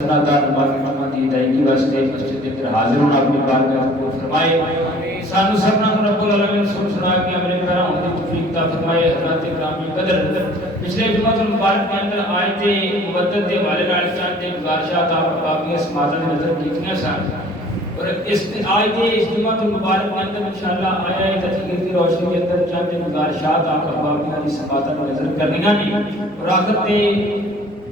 دار محمدی ادائیگی واسطے مسجد کے اندر حاضر ہونا اپنی بارگاہ میں قبول فرمائے. سانو سبنا کو رب العالمین سنا کے عمل پیرا ہونے کی توفیق عطا فرمائے. حضرات گرامی قدر پچھلے جمعہ المبارک کے اندر آیت مبدت کے حوالے نال چند گزارشات آپ باقی سماعتاں نظر کیتیاں سن اور اس آیت اس جمعہ المبارک کے اندر انشاءاللہ آیا تفسیر کی روشنی کے اندر چند گزارشات آپ باقی کی سماعتاں نظر کرنیاں نے اور آخر تے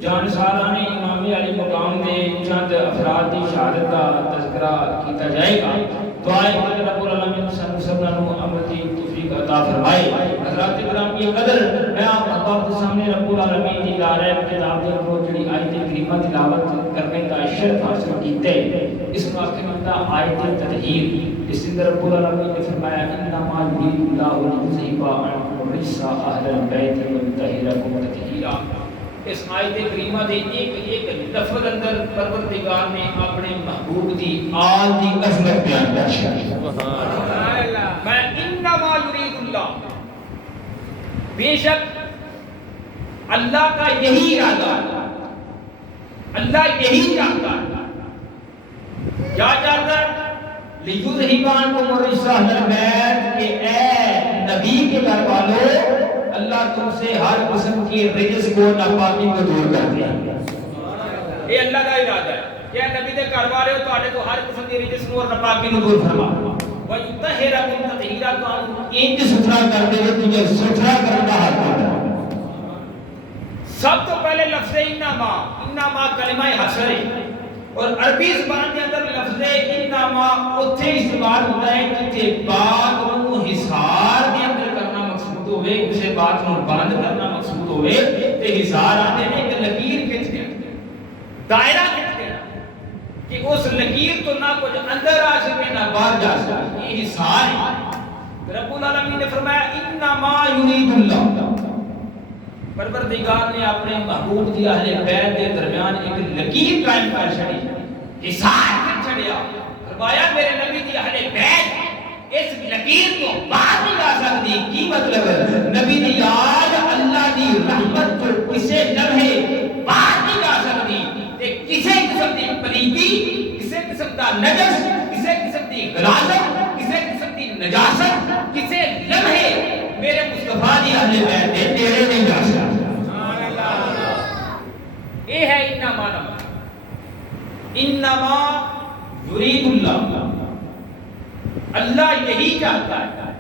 جان سالانِ امام علی مقام دے چند افراد دی شہادت کا تذکرہ کیتا جائے گا. دعائے کہ رب العالمین سانو سبھاں نوں عمل دی توفیق عطا فرمائے. حضرات گرامی قدر میں آپ کے سامنے رب العالمین دی دار کتاب دے اندر جڑی آیت کریمہ تلاوت کرنے کا شرف حاصل کیتے اس واقعے میں آیت تطہیر اس اندر رب العالمین نے فرمایا انما یرید اللہ لیذھب عنکم الرجس اہل البیت ویطہرکم تطہیرا. اس آیت کریمہ دے ایک لفظ اندر پروردگار نے اپنے محبوب دی آل دی عظمت بیان کر دی. سبحان اللہ. میں انما یرید اللہ، بے شک اللہ کا یہی ارادہ ہے، اللہ یہی چاہتا ہے. کیا چاہتا ہے؟ لیذھب عنکم الرجس اہل البیت، کہ اے نبی کے گھر والوں اللہ تم سے ہر قسم کی رجس کو ناپاکی کو دور کر دیا. یہ اللہ کا ارادہ ہے کہ نبی دے گھر والے ہو تواڈے تو ہر قسم کی رجس کو اور ناپاکی کو دور فرما. وَيُطَهِّرَكُمْ تَطْهِيرًا، تو انج ستھرا کر دے تجھے ستھرا کرنا ہے. سب تو پہلے لفظ انما کلمہ حصر ہے اور عربی زبان کے اندر لفظ انما اتھے استعمال ہوتا ہے کہ بات کو حصار کے اندر کرنا مقصود ہوئے، کسی بات کو بند کرنا مقصود ہوئے تے حصار آتے ہیں ایک لکیر کھچ دیا، دائرہ کھچ دیا کہ اس لکیر تو نہ کچھ اندر آ سکے نہ باہر جا سکے. یہ حصار ہے. رب العالمین نے فرمایا انما یرید اللہ، پروردگار نے اپنے محبوب دی اہل بیت کے درمیان ایک لکیر قائم کر چھڑی، حصار کر چھڑیا. فرمایا میرے نبی دی اہل بیت اس لکیر کو باہر نہیں جا سکتی. کی مطلب ہے؟ نبی دی یاد اللہ دی رحمت کو کسے لمحے باہر نہیں جا سکتی تے کسے قسم دی پلیتی، کسے قسم دا نجس، کسے قسم دی غلاظت، کسے قسم دی نجاست کسے لمحے میرے مصطفیٰ دی اہل بیت دے تیرے نہیں جا سکتا. سبحان اللہ. یہ ہے انما. انما یرید اللہ، اللہ یہی چاہتا ہے،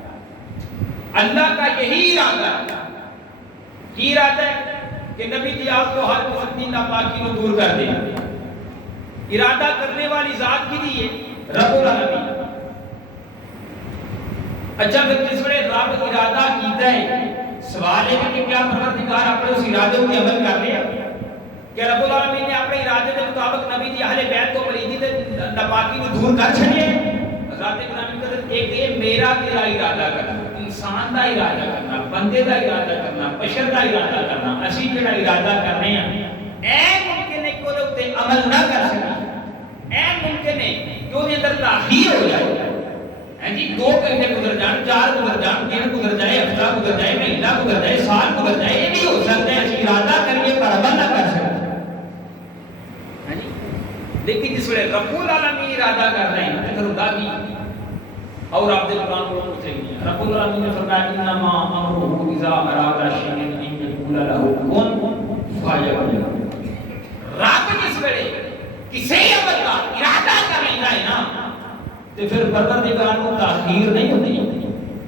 اللہ کا یہی ارادہ ہے. کی ارادہ ہے؟ کہ نبی دی آپ کو ہر قسم کی ناپاکی کو دور کر دے. ارادہ کرنے والی ذات کی دی ہے رب العالمین. اچھا پھر کس وقت رب ارادہ کیتا ہے، سوال ہے کہ کیا پروردگار اپنے اس ارادے کو عمل کر لیا کہ رب العالمین نے اپنے ارادے کے مطابق نبی دی اہل بیت کو پلیتی تے ناپاکی کو دور کر چھڑیا. حضرات گرامی قدر ایک یہ میرا تیرا ارادہ کرنا، انسان دا ارادہ کرنا، بندے دا ارادہ کرنا، بشر دا ارادہ کرنا، اسی جڑا ارادہ کرنے ہیں اے ممکن ہے کہ وہ تے عمل نہ کر سکے. اے ممکن ہے کہ وہ اندر تاخیر ہو جائے. جی 2 گھنٹے گزر جان، 4 گزر جان، 3 گزر جائے، ہفتہ گزر جائے، مہینہ گزر جائے، سال گزر جائے، یہ نہیں ہو سکتا ہے. اسی ارادہ کریے پر عمل نہ کر سکتے. لیکن جس وقت رب العالمین ارادہ کر رہے ہیں پھر خدا بھی اور آپ دے قرآن کو پوچھیں گے. رب العالمین نے فرمایا انما امرہ اذا اراد شیئا ان یقول له کن فیکون. رب جس وقت کسی عمل کا ارادہ کر لیتا ہے نا تو پھر پروردگار کو تاخیر نہیں ہوتی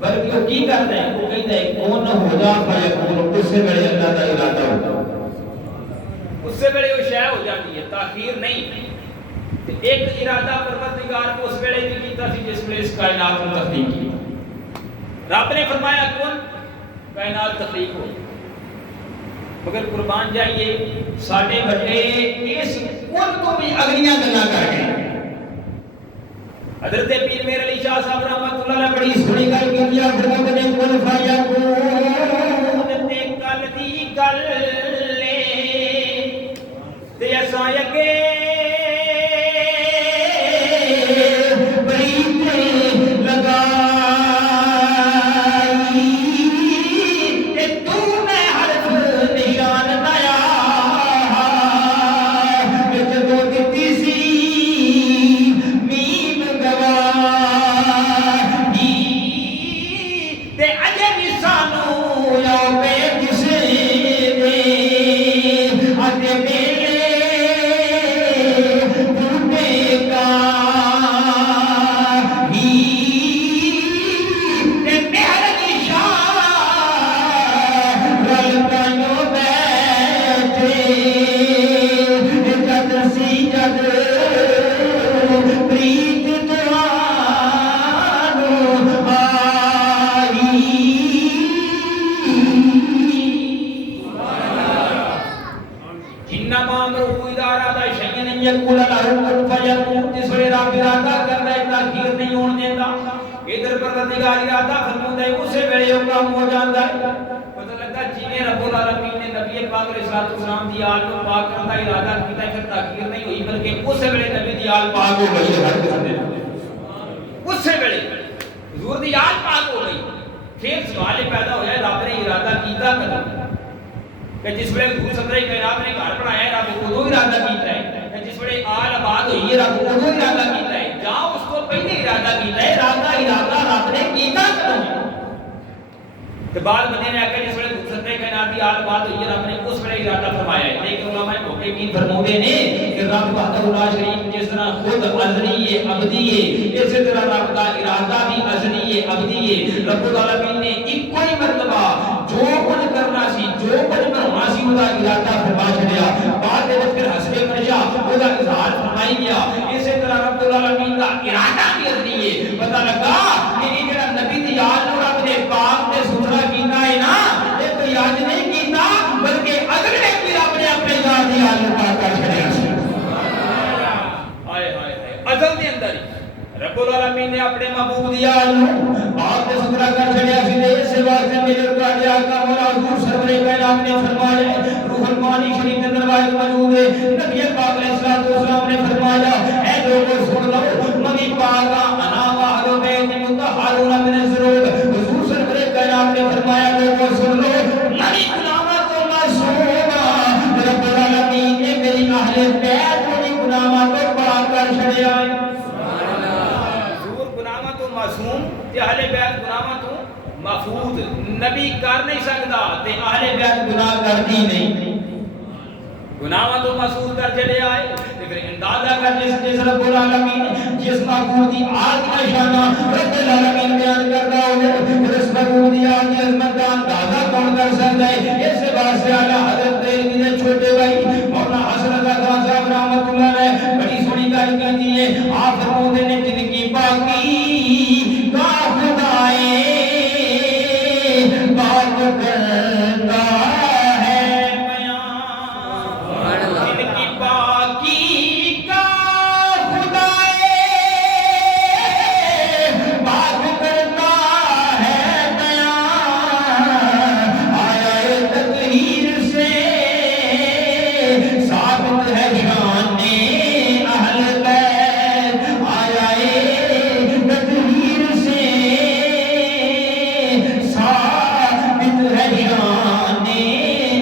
بلکہ وہ کی کرتا ہے، وہ کہتا ہے کون ہو جا فیکون. اس سے بڑے اللہ کا ارادہ ہوتا ہے، اس سے بڑے وہ شے ہو جاتی ہے، تاخیر نہیں. ایک ارادہ پروردگار کو اس ویلے بھی کیتا سی جس ویلے اس کائنات کو تخلیق کی. رب نے فرمایا کن کائنات تخلیق ہو. مگر قربان جائیے ساڈے بچے اس کن کو بھی اگلیاں گلاں کر گئے. حضرت پیر میر علی شاہ صاحب رحمۃ اللہ علیہ بڑی سنی گل کی ہے. حضرت نے کن فیکون تے کل دی گل لے تے اساں اگے ان یقول له کن فیکون جس ویلے رب ارادہ کردا ہے تاخیر نہیں ہون دیندا ادھر پروردگار ارادہ فرماوندا ہے اسی ویلے وہ کام ہو جاندا ہے پتہ لگا جویں رب العالمین نے نبی پاک علیہ السلام دی آل کو پاک کرن دا ارادہ کیتا ہے پھر تاخیر نہیں ہوئی بلکہ اسی ویلے نبی دی آل پاک ہو گئی ہر قسم دے اسی ویلے حضور دی آل پاک ہو گئی پھر سوال پیدا ہویا رب نے ارادہ کیتا کدوں کہ جس ویلے حضور صلی اللہ کائنات نے گھر بنایا ہے رب کو ارادہ کیتا ہے کہ جس ویلے آل آباد ہوئی ہے رب کو ارادہ کیتا ہے یا اس کو پہلے ارادہ کیتا ہے ارادہ رب نے کیتا کدوں کہ بعد بندے نے آکے جس ویلے حضور صلی اللہ کائنات کی آل آباد ہوئی ہے رب نے اس ویلے ارادہ فرمایا ہے لیکن علماء محققین فرماتے نے کہ رب وحدہ لا شریک جس طرح خود ازلی ہے ابدی ہے اسی طرح رب کا ارادہ بھی ازلی ہے ابدی ہے رب العالمین نے ایک کوئی مرتبہ جو کچھ کرنا سی جو کچھ بنانا سی وہ ارادہ فرما چھڑیا بعد وچ پھر حسب منشا وہ اظہار فرمائی گیا اسی طرح رب العالمین کا ارادہ بھی ازلی ہے پتہ لگا کہ یہ جڑا نبی دی یاد نو رب نے پاک تے ستھرا کیتا ہے نا یہ کوئی آج نہیں کیتا بلکہ اگلے بھی رب نے اپنے یاد دی یاد پاک کر چھڑیا سی ہائے ہائے ہائے ازل دے اندر رب العالمین نے اپنے محبوب دی یاد نو پاک تے ستھرا کر چھڑیا سی تے اس واسطے میرے تواڈے آقا مولا حضور سرور کائنات نے فرمایا روح المانی شریف کے روایت موجود ہے نبی پاک علیہ السلام نے فرمایا اے لوگو سن لو نبی پاک انا واہل بیت مطہرون من الذنوب حضور سرور کائنات نے فرمایا لوگو سن لو نبی گناہاں تو معصوم رب العالمین نے میری اہل بیت کو گناہاں تو پاک کر چھڑیا ہے معصوم تے اہل بیت گناہاں تو محفوظ نبی کر نہیں سکدا تے اہل بیت گناہ کردی نہیں گناہاں تو محفوظ کر چھڑے آئے تے پھر اندازہ کر جس رب العالمین جس محبوب دی آل کا شانہ رب العالمین بیان کردا ہوے اس محبوب دی آل کی عظمت کا اندازہ کون کر سکدا ہے اس واسطے اعلی حضرت دے چھوٹے بھائی مولانا حسن رضا خان صاحب رحمتہ اللہ علیہ بڑی سونی گل کہندی ہے آپ فرماتے نے جن کی پاکی کا خدائے بات کرتا ہے بیان جن کی پاکی کا خدائے بات کرتا ہے بیان آیا تطہیر سے ثابت ہے شان اہل بیت آیا تطہیر سے ثابت ہے شان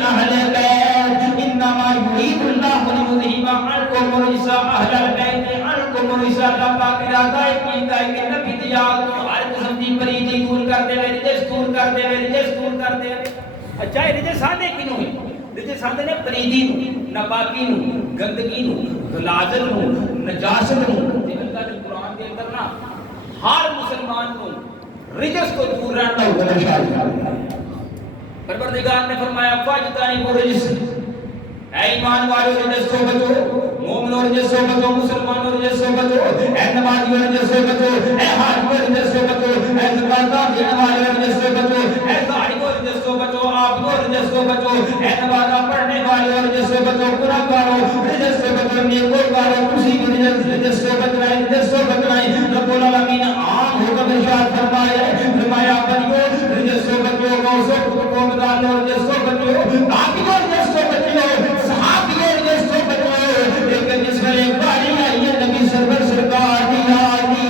اہل بیت انما یرید اللہ لیذہب عنکم الرجس اہل البیت عنکم الرجس اللہ پاک ارادہ کیتا ہے کہ نبی دی یاد کو ہر قسم دی پلیتی دور کر دے رجس دور کر دے رجس دور کر دے اچھا رجس آنے کینوں ہے رجس آندے نے پلیتی نو ناپاکی نو گندگی نو غلاظت نو نجاست نو تے اللہ دے قرآن دے اندر نا ہر مسلمان کو رجس کو دور رہنا حکم ارشاد پروردگار نے فرمایا فاجتنبوا الرجس اے ایمان والو رجس سے بچو مومنوں رجس سے بچو مسلمانوں رجس سے بچو اے نمازیوں رجس سے بچو اے حاجیوں رجس سے بچو اے زکات دینے والے رجس سے بچو اے ظاہروں رجس سے بچو عابدوں رجس سے بچو اے نماز پڑھنے والے رجس سے بچو قرآن پڑھو رجس سے بچو نیکوکاروں خوشی کی رجس سے بچنا ہے رجس سے بچنا ہے رب العالمین عام حکم ارشاد فرمایا بنیو رجس سے بچو غوث کو مدانو رجس سے بچو باقیوں رجس سے بچو صحابیوں رجس سے بچو لیکن جس میں ایک باری آئی ہے نبی سرکار دی آدھی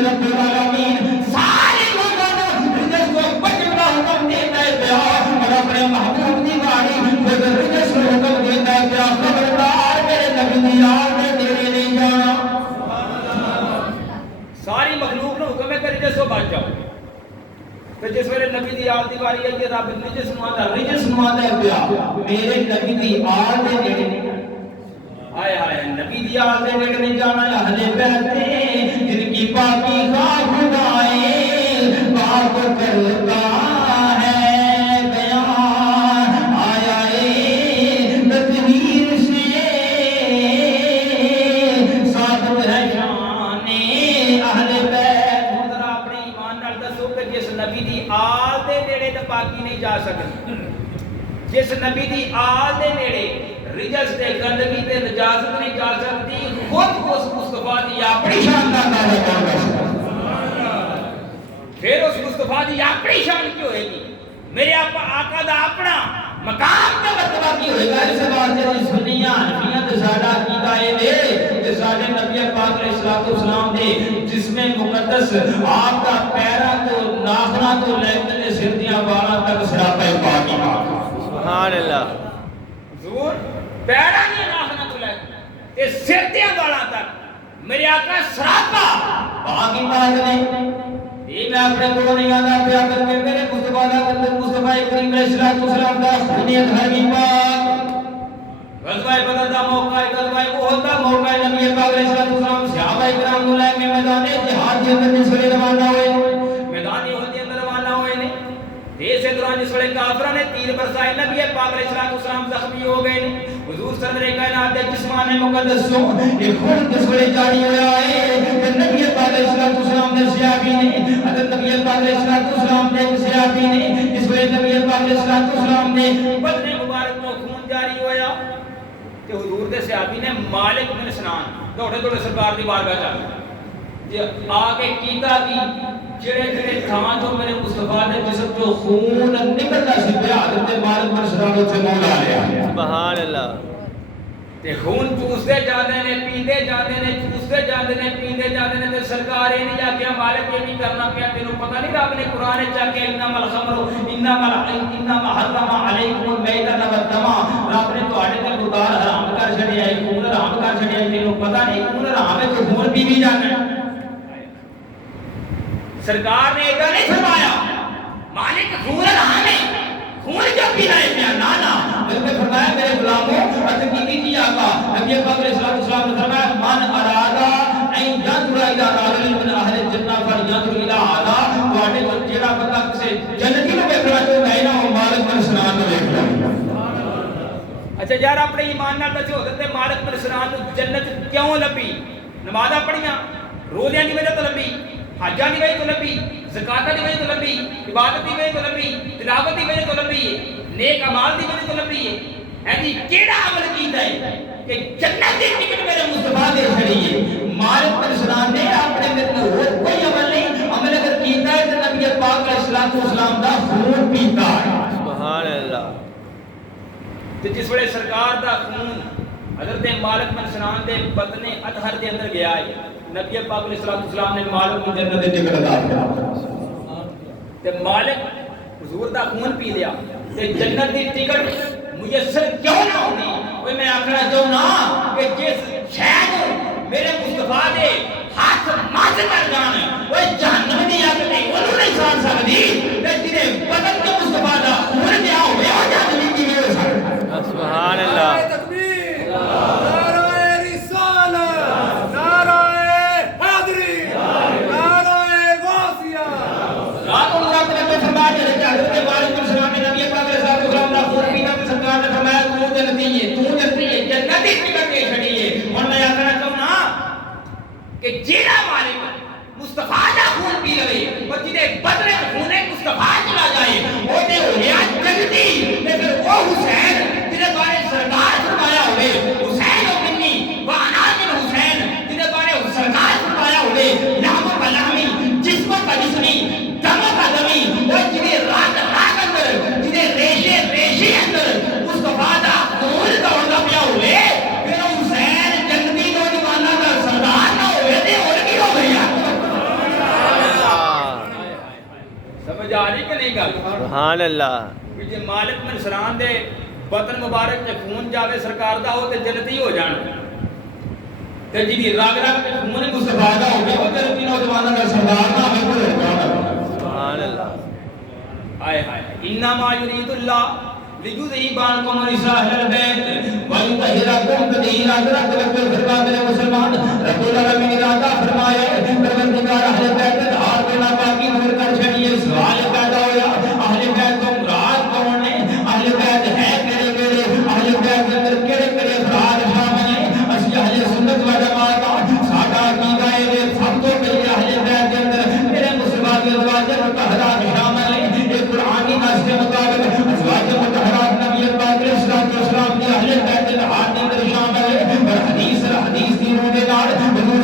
رب العالمین سارے لوگوں رجس کو بچنا حکم دیتا ہے پیا اور اپنے محبوب دی باری خود رجس کو حکم دیتا ہے پیا خبردار میرے نبی دی آدھ میں تیرے نہیں جانا ساری مخلوق نے حکم ہے کہ رجس کو بچ جاؤ پھر جس ویلے نبی دی آل دی باری آئی ہے رب رجس نماتا ہے پیا میرے نبی دی آل دے نیڑے آئے آئے نبی دی آل دے نیڑے نہیں جانا اہل بیت جن کی پاکی کا خدائے بات کرتا ہے بیان آیا تطہیر سے ثابت ہے شان اہل بیت ذرا اپنے ایمان نال دسو کہ جس نبی دی آل دے نیڑے تے پاکی نہیں جا سکتی جس نبی دی آل دے نیڑے رجس تے گندگی تے نجاست نہیں جا سکتی والا کون کر سکتا؟ پھر اس مصطفیٰ دی اپنی شان کی ہوئے گی، میرے آقا دا اپنا مقام تے مرتبہ کی ہوئے گا. اس واسطے جی سنیاں ہنفیاں تے ساڈا عقیدہ اے وے تے ساڈے نبی پاک علیہ الصلوۃ والسلام دے جسم مقدس آپ دا پیراں تو ناخناں تو لے کے سر دیاں والاں تک سراپا پاک پاک. سبحان اللہ. حضور پیراں دی ناخناں تو لے کے سر دیاں والاں تک میرے آقا سراپا پاک نے یہ میں اپنے کو نہیں آنا پیا کر کے میرے مصطفیٰ دا مصطفیٰ کریم علیہ الصلوۃ والسلام دا خونیت ہر بھی پاک. غزوہ بدر دا موقع ہے، غزوہ احد دا موقع ہے. نبی پاک علیہ الصلوۃ والسلام صحابہ کرام کو لے کے میدان جہاد کے اندر نسلے روانہ ہوئے، میدان احد کے اندر روانہ ہوئے نے. اس دوران نسلے کافراں نے تیر برسائے، نبی پاک علیہ الصلوۃ والسلام زخمی ہو گئے نے. حضور سرور کائنات دے جسمانے مقدس سو یہ خون نسلے جاری ہویا ہے. نبی پاک علیہ الصلوۃ والسلام دے صحابی نے حضرت نبی پاک علیہ الصلوۃ والسلام دے صحابی نے اس ویلے نبی پاک علیہ الصلوۃ والسلام دے بدن مبارک تو خون جاری ہویا کہ حضور دے صحابی نے مالک بن سنان دوڑے دوڑے سرکار دی بارگاہ چل جی آ کے کیتا کی جڑے جڑے تھاں جو میرے مصطفیٰ دے جسم جو خون نکلدا سی پیا حضرت مالک بن سنان تے مولا لیا. سبحان اللہ. تے خون چوسدے جاندے نے پیندے جاندے نے چوسدے جاندے نے پیندے جاندے نے تے سرکار اے نہیں آکھیا مالک یہ نہیں کرنا پیا تینوں پتہ نہیں رب نے قرآن وچ آکھیا انما الخمر انما حرم علیکم المیتۃ والدم رب نے تواڈے تے مردار حرام کر چھڈیا ہے خون حرام کر چھڈیا ہے تینوں پتہ نہیں خون حرام ہے تو خون پی بھی جانا ہے. سرکار نے ایسا نہیں فرمایا مالک خون حرام ہے خون جو پینا ہے پیا نا نا بلکہ فرمایا میرے غلاموں اتقی کی آقا نبی پاک علیہ الصلوۃ والسلام نے فرمایا من ارادہ ان ينظر الى رجل من اهل الجنہ فلينظر الى هذا تواڈے تو جڑا بندہ کسے جنتی نو ویکھنا چاہندا ہے نا وہ مالک بن سنان نو ویکھنا. اچھا یار اپنے ایمان نال دسو حضرت مالک بن سنان نو جنت کیوں لبھی؟ نمازاں پڑھیاں روزیاں دی وجہ تو لبھی، حجاں دی وجہ تو لبھی، زکاتاں دی وجہ تو لبھی، عبادت دی وجہ تو لبھی، تلاوت دی وجہ تو لبھی ہے، نیک اعمال دی وجہ تو لبھی ہے. ایسی کیڑا عمل کیتا ہے کہ جنت دی ٹکٹ میرے مصطفیٰ دے چھڑی ہے؟ مالک بن سنان نے اپنے اندر اور کوئی عمل نہیں، عمل اگر کیتا ہے تو نبی پاک علیہ الصلوۃ والسلام دا خون پیتا ہے. سبحان اللہ. تے جس ویلے سرکار دا خون حضرت مالک بن سنان دے بدن اطہر دے اندر گیا ہے نبی پاک علیہ الصلوۃ والسلام نے مالک کو جنت دی ٹکٹ عطا فرمائی تے مالک حضور دا خون پی لیا تے جنت دی ٹکٹ میسر کیوں نہ ہونی؟ کوئی میں آکھنا چاہنا کہ جس شہد میرے مصطفیٰ دے ہاتھ مات کر جان وہ جہنم دی اگ نہیں انہوں نہیں سان سکتی تے جنے بدن کے مصطفیٰ دا خون دیا ہوئے ہو جہنم کی میں ہو سکتا. سبحان اللہ. تکبیر نعرہ رسالت نعرہ حیدری نعرہ غوثیہ. رات اور رات نے فرمایا کہ حضرت مالک بن سنان نے نبی پاک علیہ الصلوۃ والسلام دا خون پینا تے سرکار نے فرمایا تو جنتی ہے جنت دی ٹکٹ دے چھڑی ہے. ہن میں آکھنا چاہنا کہ جیڑا مالک مصطفیٰ دا خون پی لے اور جدے بدن خون مصطفیٰ چلا جائے او تے ہو گیا جنتی. تے پھر او حسین جدے بارے سرکار فرمایا ہوئے حسین و منی و انا من حسین جدے بارے سرکار فرمایا ہوئے لحم و لحمی جسم کا جسمی دم کا دمی اور جدے رات رات اندر جدے ریشے ریشے اندر مصطفیٰ دا خون دوڑدا پیا ہوئے پھر حسین جنتی نوجواناں دا سردار نہ ہوئے تے اور کی ہو گیا. سمجھ آ رہی کہ نہیں گل؟ سبحان اللہ. کہ جے مالک بن سنان دے بدن مبارک تے خون جاوے سرکار دا ہو تے جنتی ہو جان تے جی رگ رگ تے خون مصطفیٰ دا ہو گیا وہ جنتی نوجواناں دا سردار نہ ہوئے سبحان اللہ. ہائے ہائے انما یرید اللہ لِيُذْهِبَ عَنْكُمْ الرِّجْسَ أَهْلَ الْبَيْتِ وَيُطَهِّرَكُمْ تَطْهِيرًا. رب فرماتے مسلمان رب العالمین ارادہ فرمایا پروردگار اہل بیت کے ہار پہ ناپاکی دور کر چھڑیے. سوال پیدا ہوا اہل بیت کو مراد کون ہے؟ اہل بیت ہے کیڑے کیڑے؟ اہل بیت کے اندر کیڑے کیڑے افراد شامل ہیں؟ اسی اہل سنت و جماعت ساڈا عقیدہ ہے سب تو پہلے اہل بیت کے اندر میرے مصطفیٰ کے ازواج مطہرات شامل ہیں. یہ قرآنی نص کے مطابق ازواج مطہرات نبی پاک علیہ الصلوۃ والسلام کے اہل بیت کے ہاتھ اندر شامل ہے. اور حدیث دی روح دے نال حضور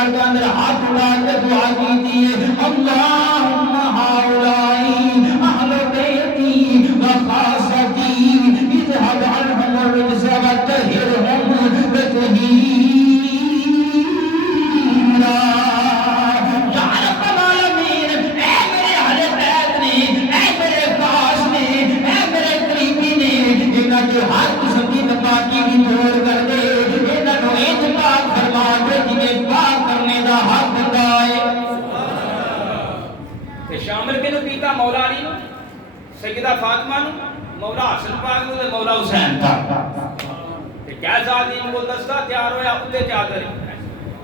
بازار کے اندر ہاتھ اٹھا کے دعا کیجیے اللہم ہؤلائی اہل بیتی و خاصتی اذهب عنہم الرجس وطہرہم تطہیرا یا رب العالمین اے میرے اہل بیت نے اے میرے خاص نے اے میرے قریبی نے انہاں کے ہر قسم کی ناپاکی بھی دور کر دے انہاں نو اتفاق فرما دے جنہیں پاک کرنے دا حق بندا ہے تے شامل کے نو پیتا مولا علی نو سیدہ فاطمہ نو مولا حسن پاک نو تے مولا حسین پاک تے کیسا دین گلدستہ تیار ہویا اتے چادر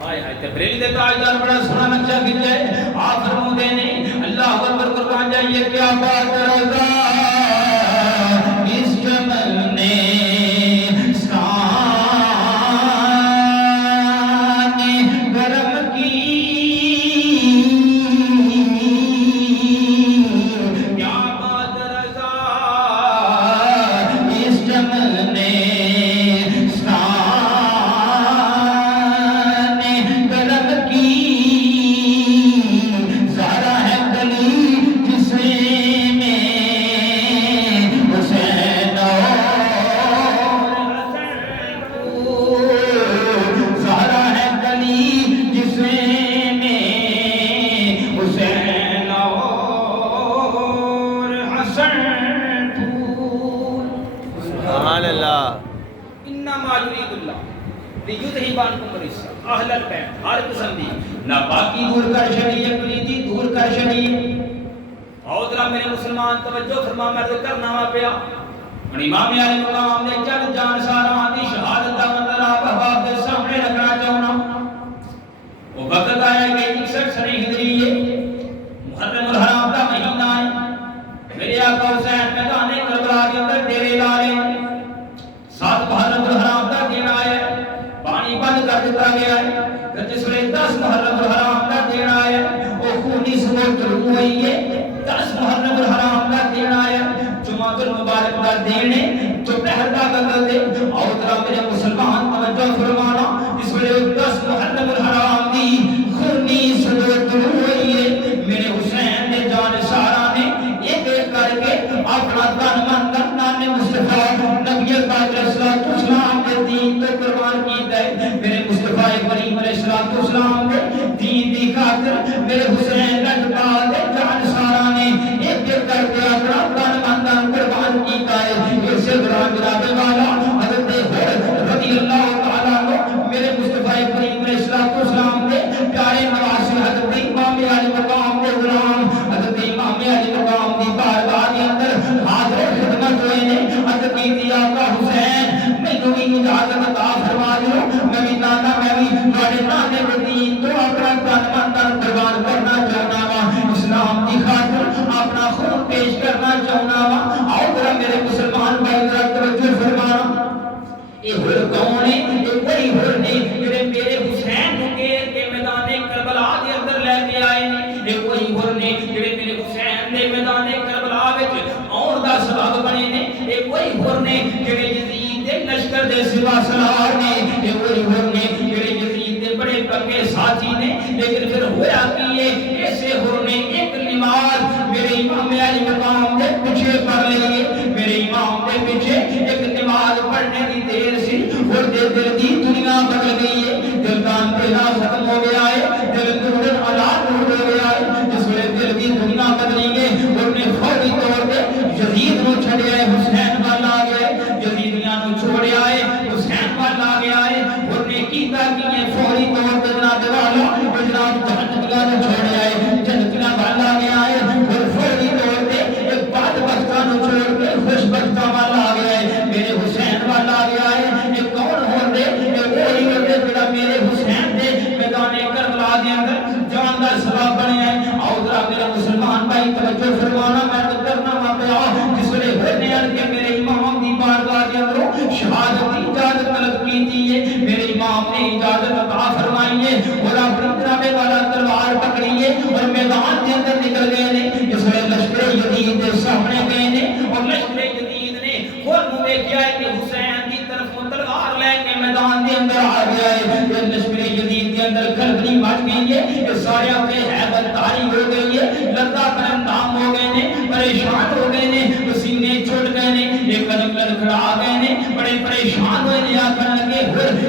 ہائے ہائے تے بریلی دے تاجدار بڑا سونا نقشہ کھینچا ہے آپ فرمودے نے اللہ اکبر قربان جائیے کیا بات رضا اس جمل نے اہل البیت ہر قسم دی ناپاکی دور کر چھڑی پلیتی دور کر چھڑی اور ذرا میرے مسلمان توجہ فرما مرد کرنا وا پیا امام علی مقام نے چل جان سارا دی شہادت دا منظر آپ احباب کے سامنے رکھنا چاہنا وہ وقت آیا کہ 61 سنی ہجری محرم الحرام دا مہینہ ہے میرے آقا حسین میدان کربلا کے اندر ڈیرے لا لے 7 محرم الحرام دا دن آیا پانی بند کر دیتا گیا ہے پھر جس میں 10 محرم الحرام کا دن آیا وہ خونی سبوت شروع ہوئی ہے 10 محرم الحرام کا دن آیا جمعہ المبارک کا دن ہے جو پہر کا قدر دے اور ذرا میرے مسلمان توجہ فرمانا اس میں 10 محرم الحرام دی خونی سبوت شروع ہوئی ہے میرے حسین نے جان سارا نے ایک ایک کر کے اپنا تن من نام مصطفیٰ نبی پاک علیہ السلام کے دین کو قربان کیتا ہے میرے مصطفیٰ کریم علیہ السلام کے دین دی خاطر میرے حسین کا جبال جان سارا نے ایک ایک کر کے اپنا تن من قربان کیتا ہے اس سے دوران جناب والا حضرت رضی اللہ تعالیٰ عنہ میرے مصطفیٰ کریم علیہ السلام کے پیارے نواسے حضرت امام علی مقام کے غلام حضرت امام علی مقام دی بارگاہ کے اندر حاضر خدمت ہوئے نے عرض کی دی آقا حسین میں بھی اجازت عطا فرما دو میں بھی نانا میں بھی تھوڑے نانے کے دین تو اپنا تن قربان کرنا چاہنا وا اسلام کی خاطر اپنا خون پیش کرنا چاہنا وا اور ذرا میرے مسلمان بھائی ذرا توجہ فرمانا یہ ہر کون ہے یہ وہی ہر نے میرے حسین کے میدان کربلا کے اندر لے کے آئے نے یہ وہی ہر نے جڑے میرے حسین دے میدان کربلا وچ اور دا سبب بنے نے یہ وہی ہر نے جڑے یزید دے لشکر دے سوا سالار نے یہ وہی ہر نے جڑے یزید دے بڑے پکے ساتھی نے لیکن پھر ہوا کی یہ ایسے ہر نے ایک نماز میرے امام علی مقام دے پیچھے پڑھ لیے میرے امام دے پیچھے ایک نماز پڑھنے کی دیر سی اور دل دی دنیا بدل گئی ہے دل کان پہلا ختم ہو گیا ہے دل نور علام ہو گیا ہے جس میں دل دی دنیا بدلی گئی اور نے فوری طور پہ یزید نو چھڑیا ہے حسین والا آ گیا ہے یزیدیاں نو چھوڑیا ہے حسین والا آ گیا ہے اور نے کیتا کہ یہ فوری طور پہ جناب والا جناب جہنمیاں نو چھوڑیا ہے جنتیاں والا آ گیا ہے اور فوری طور پہ ایک بات بختہ نو چھوڑ کے خوش بختہ والا آ گیا ہے میرے حسین والا آ گیا ہے یہ کون ہو دے یہ وہی ہوتے جڑا میرے حسین دے میدان کربلا دے اندر جان دا سبب بنیا ہے اور ذرا میرا مسلمان بھائی توجہ فرمانا میں تو کرنا وا پیا جس ویلے ہونے ان کے میرے امام دی بارگاہ دے اندر شہادت کی اجازت طلب کیتی ہے میرے امام نے اجازت عطا فرمائی ہے اور اپنی جناب والا تلوار پکڑی ہے اور میدان دے اندر نکل گئے نے جس ویلے لشکر یزید دے سامنے گئے نے اور لشکر یزید نے خود منہ دیکھا ہے کہ حسین دی طرف تلوار لے کے میدان دے اندر آ گیا ہے یہ لشکر یزید دے اندر کھلبلی مچ گئی ہے کہ سارے اپنے ہیبت تاری ہو گئی ہے لتا پرندام ہو گئے نے پریشان ہو گئے نے پسینے چھوٹ گئے نے ایک قدم لڑکھڑا گئے نے بڑے پریشان ہوئے نے آکھن لگے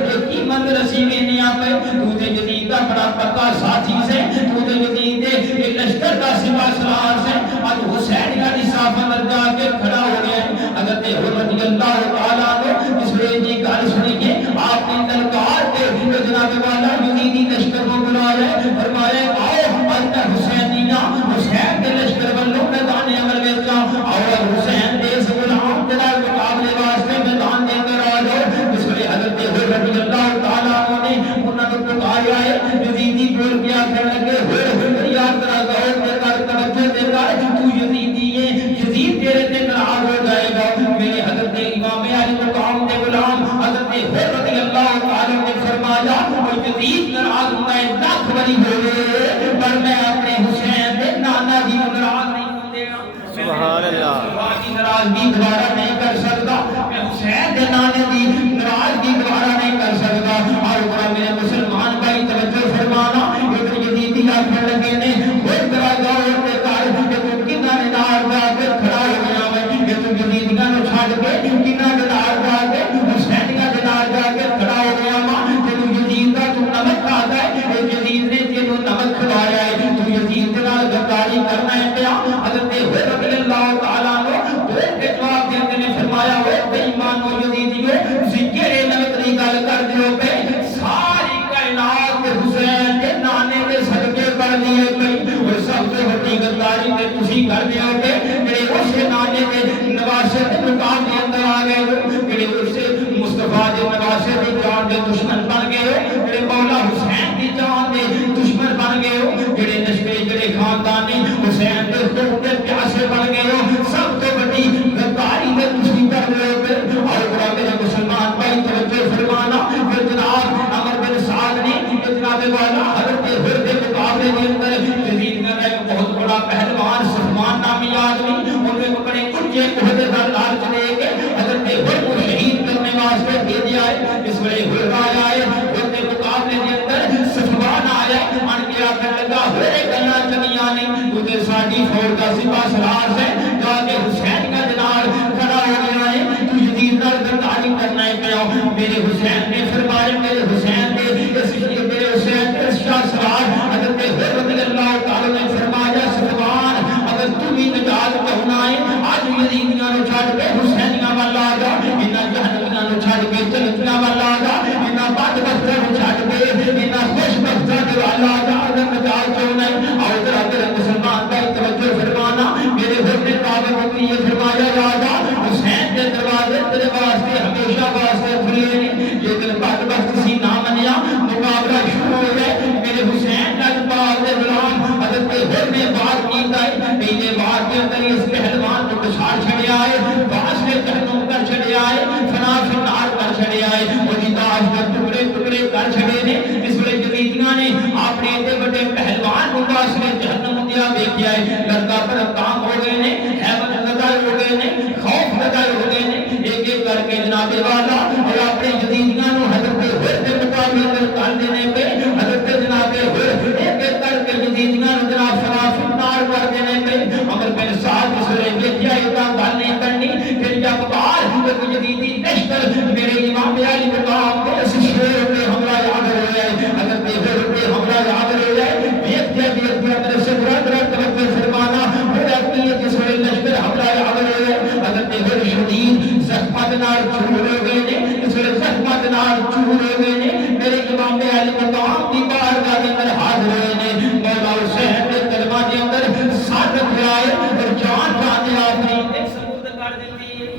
ایک ہی مند رسیوے نہیں آ پائے تو تے جدید کا بڑا پکا ساتھی سے تو تے جدید کے لشکر کا سپاہ سالار سے آج حسین کا صاف اندر جا کے کھڑا ہو گیا ہے حضرت رضی اللہ تعالیٰ عنہ اس لیے جی گل سنیے آپ نے تلکار کے جناب والا یزیدی لشکر کو بلایا فرمایا آؤ آج کا حسینیہ حسین کے لشکر والوں میدان عمل میں جاؤ اور حسین دے سے غلام تیرا مقابلے واسطے میدان دے کر آ جاؤ اس لیے حضرت رضی اللہ تعالیٰ عنہ نے انہوں نے پکارا ہے یزیدی بول کیا کہنے لگے یاد کرا غور دے کر توجہ دے کر تو یزیدی ہے یزید تیرے تے ناراض ہو جائے گا میرے حضرت امام علی مقام دے غلام حضرت رضی اللہ تعالیٰ نے فرمایا وہ یزید ناراض ہوتا ہے لاکھ بری ہوئے پر میں اپنے حسین دے نانا جی ناراض نہیں ہوندے گا سبحان اللہ کی ناراضگی دوبارہ نہیں کر سکتا میں حسین دے نانے دی ناراضگی دوبارہ نہیں کر سکتا اور بڑا میرے مسلمان بھائی توجہ فرمانا ادھر یزیدی آکھن لگے نے وہ طرح گاؤں تے کار کہ تو کنا نے نار جا کے کھڑا ہو گیا ہے کہ تو یزیدیاں نو چھڈ کے کنا نے نار جا کے حسینیاں دے نار جا کے کھڑا ہو گیا ماں تے تو یزید دا تو نمک کھاتا ہے اے یزید نے تے تو نمک کھلایا ہے تو یزید دے نال غداری کرنا ہے پیا حضرت رضی اللہ تعالیٰ عنہ دے جواب دیندے نے فرمایا وہ بے ایمان ہو یزیدیو ذکر نمک دی گل کر دیو پہ ساری کائنات کے حسین کے نانے دے صدقے کر دیے گئی اور سب سے بڑی غداری تے تسی کر دیو کہ میرے اس نانے دے نواسے دے مقام دے اندر آ گئے میرے اس مصطفیٰ دے نواسے دے جان دے دشمن بن گئے میرے مولا حسین دی جان دے دشمن بن گئے جڑے نشبے جڑے خاندانی حسین دے خون دے پیاسے بن گئے سب سے بڑی غداری دے تسی کر دیو اور بڑا میرے مسلمان بھائی توجہ فرمانا کہ جناب عمر بن سعد نے جناب والا حضرت ہرد مقابلے کے اندر یزید کا ایک بہت بڑا پہلوان صفوان نامی آدمی ان میں بڑے اونچے عہدے دار لالچ دے کے حضرت ہرد کو شہید کرنے واسطے بھیجا ہے اس ویلے ہرد آیا ہے ہرد مقابلے کے اندر صفوان آیا ان کے آخر لگا ہوئے گلا چلیاں نہیں تجھے ساڈی فوج کا سپاہ سالار سے جا کے حسین کا جناب کھڑا ہو گیا ہے تو یزید نال غداری کرنا ہے پیا میرے حسین نے فرمایا میرے حسین نے اس لیے میرے حسین نے شاہ سوار حضرت رضی اللہ تعالیٰ نے فرمایا صفوان اگر تو بھی نجات چاہنا ہے آج یزیدیاں نو چھڈ کے حسینیاں والا آ جا انہاں جہنمیاں نو چھڈ کے جنتیاں والا آ جا انہاں بدبختاں نو چھڈ کے انہاں خوش بختاں دے والا آ جا اگر نجات چاہنا ہے اور ذرا تیرے مسلمان بھائی توجہ فرمانا میرے حسین نے دعوت دی فرمایا راجا حسین کے دروازے تیرے واسطے ہمیشہ واسطے کھلے ہیں یہ دل بدبخت سی نہ منیا مقابلہ شروع ہو گئے میرے حسین لجپال دے غلام حضرت ہر نے بات کیتا ہے پہلے بات کے اندر اس پہلوان کو پچھاڑ چھڑیا ہے باس میں جہنم کر چھڑیا ہے فنا فنار کر چھڑیا ہے وہ جداش کے ٹکڑے ٹکڑے کر چھڑے نے اس ویلے یزیدیاں نے اپنے تے بڑے پہلوان کو باس میں جہنم دیا دیکھیا ہے لڑکا پر کام ہو گئے نے ہیبت لگائے ہو گئے نے خوف لگائے ہو گئے نے ایک ایک کر کے جناب والا اور اپنے یزیدیاں نو حضرت ہر کے مقابلے میں کر دینے پہ حضرت جناب ہر ایک ایک کر کے یزیدیاں نو جناب فنا نار کر دینے پہ عمر بن سعد اس نے یہ اتنا گل نہیں کرنی پھر جب بار ایک یزیدی لشکر میرے امام علی مقام پہ اس شیر پہ حملہ یاد ہو جائے حضرت ہر پہ حملہ یاد ہو جائے دیکھ دیا میرے سے برد رد توجہ فرمانا پھر اپنی جس ویلے لشکر حملہ یاد ہو جائے حضرت ہر شدید زخمت نار چور ہو گئے نے اس ویلے زخمت نار چور ہو گئے نے میرے امام علی مقام کی بارگاہ کے اندر حاضر ہوئے نے مولا حسین کے کلمہ کے اندر ساتھ کھلائے اور جان جانے آفری ایک سبوت کر دیتی ہے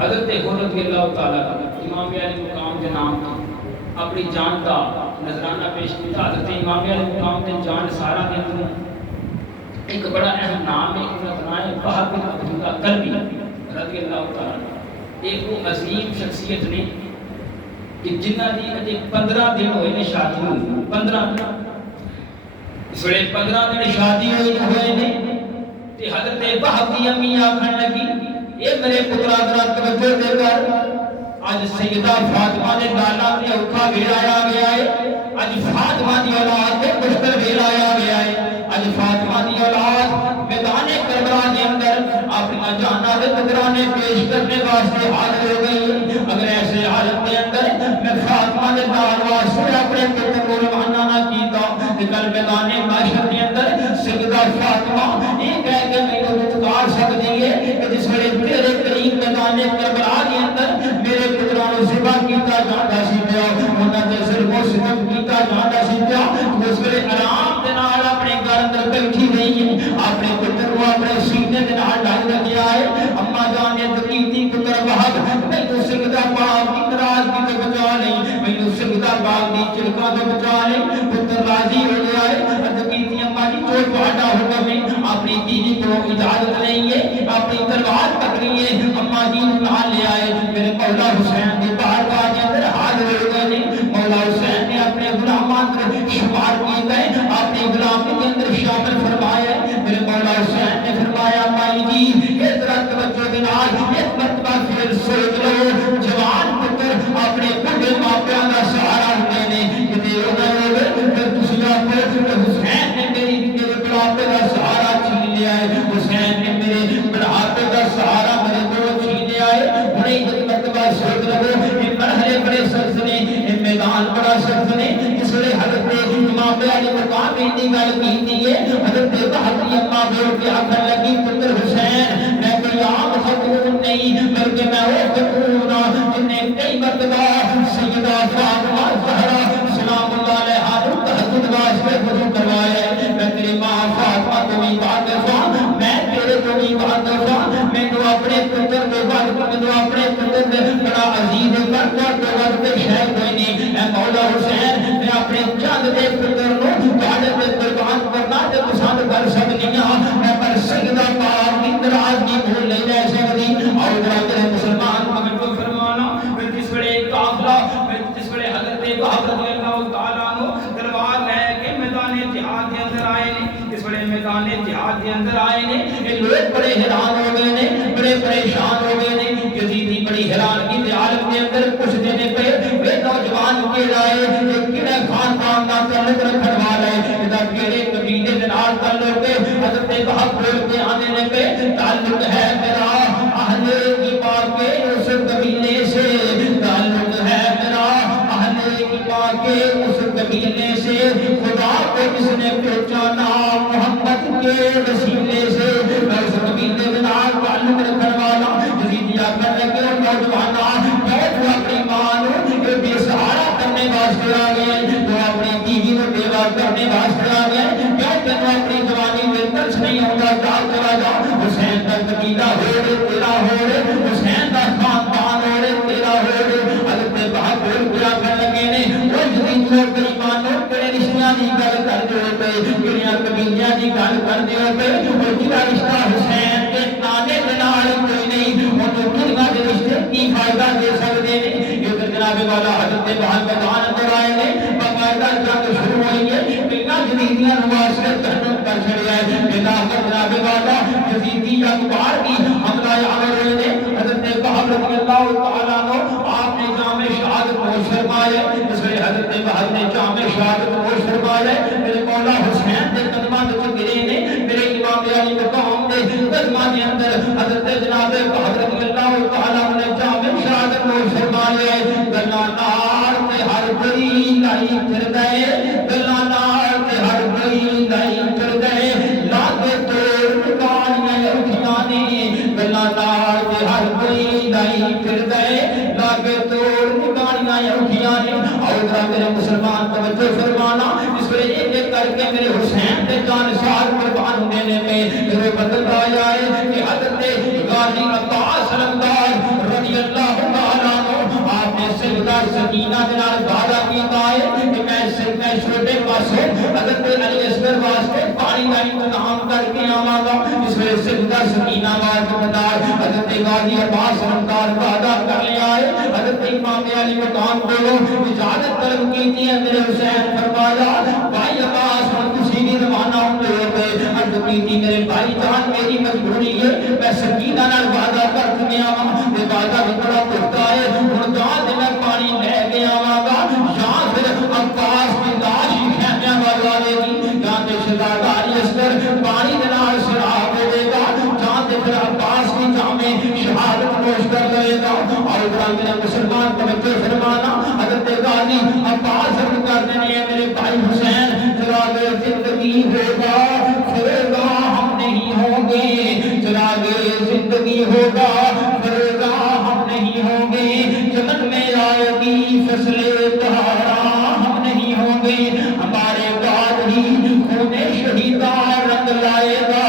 حضرت رضی اللہ تعالیٰ امام علی مقام کے نام اپنی جان کا نذرانہ پیش کیا حضرت امام علی مقام کے جان سارا کے اندر ایک بڑا اہم نام ہے ایک نام ہے وہب بن عبداللہ کلبی رضی اللہ تعالیٰ ایک وہ عظیم شخصیت نے کہ جنہ دی اجے 15 دن ہوئے نے شادی ہوئی 15 دن اس ویلے 15 دن شادی ہوئے نے تے حضرت وہب دی امی آکھن لگی اے میرے پترا ذرا توجہ دے کر اج سیدہ فاطمہ دے لالا تے اوکھا ویلایا گیا ہے اج فاطمہ دی اولاد تے مشکل ویلایا گیا ہے اج فاطمہ دی اولاد میدان کربلا دے اندر اپنی جاناں دے نذرانے پیش کرنے واسطے حاضر ہو گئی اگر ایسے حالت دے اندر میں فاطمہ دے نال واسطے اپنے پتر کو روانہ نہ کیتا تے کل میدان محشر دے اندر سیدہ فاطمہ یہ کہہ کے مینوں اتار سکتی ہے کہ جس ویلے تیرے کریم میدان کربلا دے اندر میرے پتراں نوں ذبح کیتا جاندا سی پیا انہاں دے ظلم و ستم کیتا جاندا سی پیا اس ویلے آرام دے نال اپنے گھر اندر بیٹھی رہی ہے اپنے پتر کو اپنے سینے دے نال ڈال رکھیا ہے اما جان نے تقیتی پتر وہب مینوں سیدہ پاک دی ناراضگی تو بچا نہیں مینوں سیدہ پاک دی چلکاں تو بچا نہیں پتر راضی ہو گیا ہے تقیتی اما جی جو تہاڈا حکم ہے اپنی بیوی کو اجازت نہیں ہے اپنی تلوار پکڑی ہے اما جی نال لے آئے میرے مولا حسین دی بارگاہ دے اندر حاضر ہو گئے مولا حسین نے اپنے غلاماں اندر شمار کیے گئے اپنی غلامی کے اندر شامل فرمایا میرے مولا حسین نے فرمایا مائی جی ادھر توجہ دے نال ایک مرتبہ پھر سوچ لو جوان پتر اپنے بڑے ماپیاں دا سہارا ہوندے نے کتے انہاں نے تسی آکھو حسین نے میرے بڑھاپے دا سہارا چھین لیا ہے حسین نے میرے بڑھاپے دا سہارا میرے کو چھین لیا ہے بڑے ایک مرتبہ سوچ لو یہ مرحلے بڑے سخت نے یہ میدان بڑا سخت نے اس لیے حضرت امام علی مقام میں اتنی گل کیتی ہے حضرت بہادری اما بول کے آخر لگی پتر حسین میں کوئی عام خاتون نہیں بلکہ میں وہ خاتون ہوں جن نے کئی مرتبہ سیدہ فاطمہ زہرا سلام اللہ علیہا کو تہجد واسطے وضو کروایا ہے میں تیری ماں فاطمہ کو بھی بات دفاع میں تیرے کو بھی بات دفاع میں تو اپنے پتر کے بعد میں تو اپنے پتر سے بڑا عزیز کرتا تو وقت شہر کوئی نہیں اے مولا حسین میں اپنے چاند دے پتر نو تہاڈے تے قربان کرنا تے پسند کر سکدی ہاں میں پر سیدہ پاک دی ناراضگی بھول نہیں رہ سکدی اور ذرا میرے مسلمان توجہ فرمانا میں جس ویلے قافلہ میں جس ویلے حضرت وہب رضی اللہ تعالی عنہ تلوار لے کے میدان جہاد دے اندر آئے نے اس ویلے میدان جہاد دے اندر آئے نے یہ لوگ بڑے حیران ہو گئے نے بڑے پریشان ہو گئے نے یزیدی بڑی حیرانگی دے عالم دے اندر کچھ دینے پہ وہ نوجوان کے لائے یہ کہڑا خاندان دا تعلق رکھن والا ہے ادا کہڑے قبیلے دے نال تعلق ہے حضرت وہب بول کے آنے نے پہ تعلق ہے میرا اہل ایما کے اس قبیلے سے تعلق ہے میرا اہل ایما کے اس قبیلے سے خدا کو جس نے پہچانا محمد کے وسیلے سے اس قبیلے دے نال تعلق رکھن والا یزیدیہ کر لگے نوجوانا بہت اپنی ماں نو بے سہارا کرنے واسطے آ گئے تو اپنی بیوی کو بیوہ کرنے واسطے آ گئے کیوں تینوں اپنی جوانی میں ترس نہیں ہوگا جال چلا جا حسین کا قبیلہ ہو رے تیرا ہو رے حسین کا خاندان ہو رے تیرا ہو رے حضرت وہب بول گیا کر لگے نے وہ یزید لوگ ایمانوں کڑے رشتیاں دی گل کر دے ہو پہ کڑیاں قبیلیاں دی گل کر دے ہو پہ اور جڑا رشتہ حسین کے نانے دے نال کوئی نہیں انہوں دنیا دے رشتے کی فائدہ دے سکتے ہیں یہ جناب والا حضرت وہب میدان اندر آئے نے باقاعدہ جنگ شروع ہوئی ہے بنا یزیدیاں نواز کر تحرم کر چھڑیا ہے بنا جناب والا یزیدی اخبار کی حملہ آور ہوئے نے حضرت وہب رضی اللہ تعالیٰ عنہ آپ نے جامع شہادت نوش فرمایا اس لیے حضرت وہب نے جامع شہادت نوش فرمایا میرے مولا حسین کے قدماں وچ گرے نے میرے امام علی مقام دے قدماں دے اندر حضرت جناب وہب رضی اللہ تعالیٰ عنہ نے جامع شہادت نوش فرمایا گلاں نال تے ہر کوئی لائی پھر گئے گلاں نال تے ہر کوئی لائی پھر گئے لاگے توڑ ٹکانیاں اٹھیاں نے گلاں نال تے ہر کوئی لائی پھر گئے لاگے توڑ ٹکانیاں اٹھیاں نے اور ذرا میرے مسلمان توجہ فرمانا اس ویلے ایک ایک کر کے میرے حسین تے جان نثار قربان دینے میں میرے بدل آیا ہے کہ حضرت غازی عباس علمدار رضی اللہ تعالیٰ عنہ آپ نے سیدہ سکینہ دے نال وعدہ کیتا ہے کہ میں چھوٹے پاسوں حضرت علی اصغر واسطے پانی کا انتظام کر کے آواں گا اس ویلے سیدہ سکینہ واسطے حضرت غازی عباس علمدار وعدہ کر لیا ہے حضرت امام علی مقام کو اجازت طلب کی تھی میرے حسین فرمایا بھائی عباس تسی بھی روانہ ہوندے ہو گئے عرض کی تھی میرے بھائی جان میری مجبوری ہے میں سکینہ نال وعدہ کر چکیا ہوں یہ وعدہ بھی بڑا پختہ ہے ہن بھائی حسین چراغ زندگی ہوگا فریضہ ہم نہیں ہوں گے، چراغ زندگی ہوگا فریضہ ہم نہیں ہوں گے، چمن میں آئے گی فصل بہارا ہم نہیں ہوں گے، ہمارے بعد ہی خون شہیدہ رنگ لائے گا،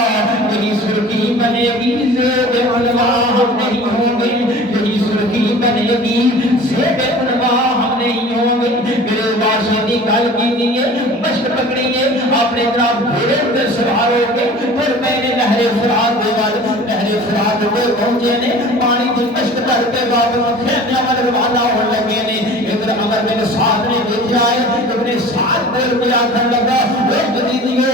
یہی سرخی بنے گی زیب عنوا ہم نہیں ہوں گے، یہی سرخی بنے گی زیب عنوا ہم نہیں ہوں گے۔ میرے باشندی گل کی دیئے مشک پکڑیے اپنے جناب گھوڑے پہ سوار ہو کے، پھر میں نے نہر فرات دے وال نہر فرات دے پہنچے نے، پانی کی مشک کر کے واپس خیمے پر روانہ ہو لگے نے۔ ادھر عمر بن سعد نے دیکھا ہے اپنے ساتھ بول کے آخر لگا جدیدیو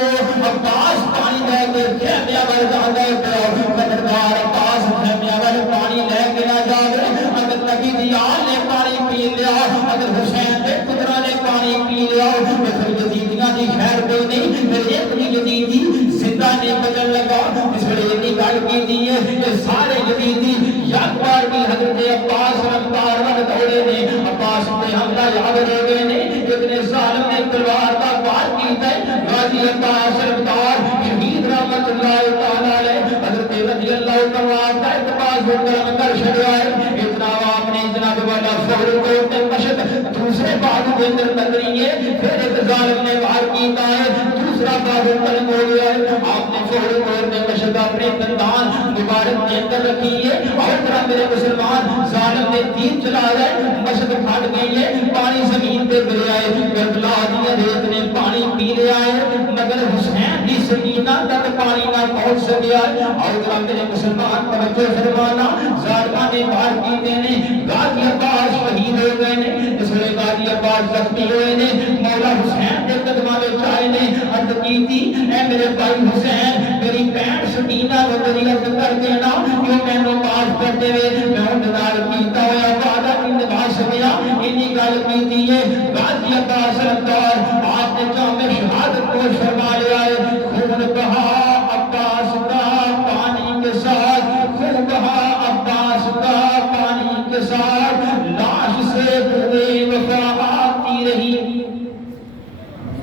عباس پانی لے کے خیمے پر جانے پہ قدردار عباس خیمے پر پانی لے کے نہ جاوے، اگر نبی دیال نے پانی پی لیا، اگر حسین نے پترہ نے پانی پی لیا، پھر یزیدیاں دی خیر کوئی نہیں، پھر ایک بھی یزیدی زندہ نہیں بچن لگا۔ اس وقت اتنی گل کی دیئے کہ سارے یزیدی یک بار کی حضرت عباس رفتار رکھ دوڑے نے، عباس پہ حملہ یاد رہ گئے نے، اتنے ظالم نے تلوار کا وار کی تھے، غازی عباس رفتار شہید رحمت اللہ تعالیٰ علیہ حضرت رضی اللہ تعالیٰ کا اقباس ہو کر اندر شروع آئے، اتنا آپ نے جناب والا فور کو مشد دوسرے بات کے اندر نظریے، پھر ایک ظالم نے وار کی ہے، دوسرا بات قلم ہو گیا ہے، آپ نے فور کو مشد اپنے دندان مبارک کے اندر رکھی ہے، اور طرح میرے مسلمان ظالم نے تیر چلایا ہے، مشد پھٹ گئی ہے، پانی زمین پہ گر آئے، کربلا دی ریت نے پانی پی لیا ہے، مگر حسین کی سکینہ تک پانی نہ پہنچ سکیا ہے۔ اور طرح میرے مسلمان توجہ فرمانا، ظالمہ نے وار کی دینے، غازی عباس شہید ہو گئے نے، اس لئے غازی عباس زخمی ہوئے نے، مولا حسین کے قدمہ میں چاہے نے عرض کی تھی، اے میرے بھائی حسین میری بہن سکینہ کو میری عرض کر دینا، کیوں میں نے پاس کرتے ہوئے میں اندھار کیتا ہوا وعدہ کی نبھا سکیا، انہی گل کی دیئے غازی عباس رفتار آپ نے جامع شہادت کو فرما لیا ہے، خون بہا عباس کا پانی کے ساتھ، خون بہا عباس کا پانی کے ساتھ، لاش سے پوری وفا آتی رہی۔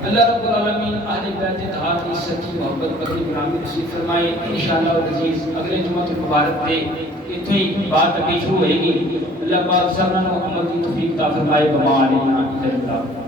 اللہ رب العالمین اہل بیت اطہار کی سچی محبت بقی گرامی نصیب فرمائے۔ انشاءاللہ العزیز اگلے جمعہ مبارک تے اتھوں ہی بات اگے شروع ہوئے گی۔ اللہ پاک سب نے عمل کی توفیق عطا فرمائے۔ بما علینا الا البلاغ۔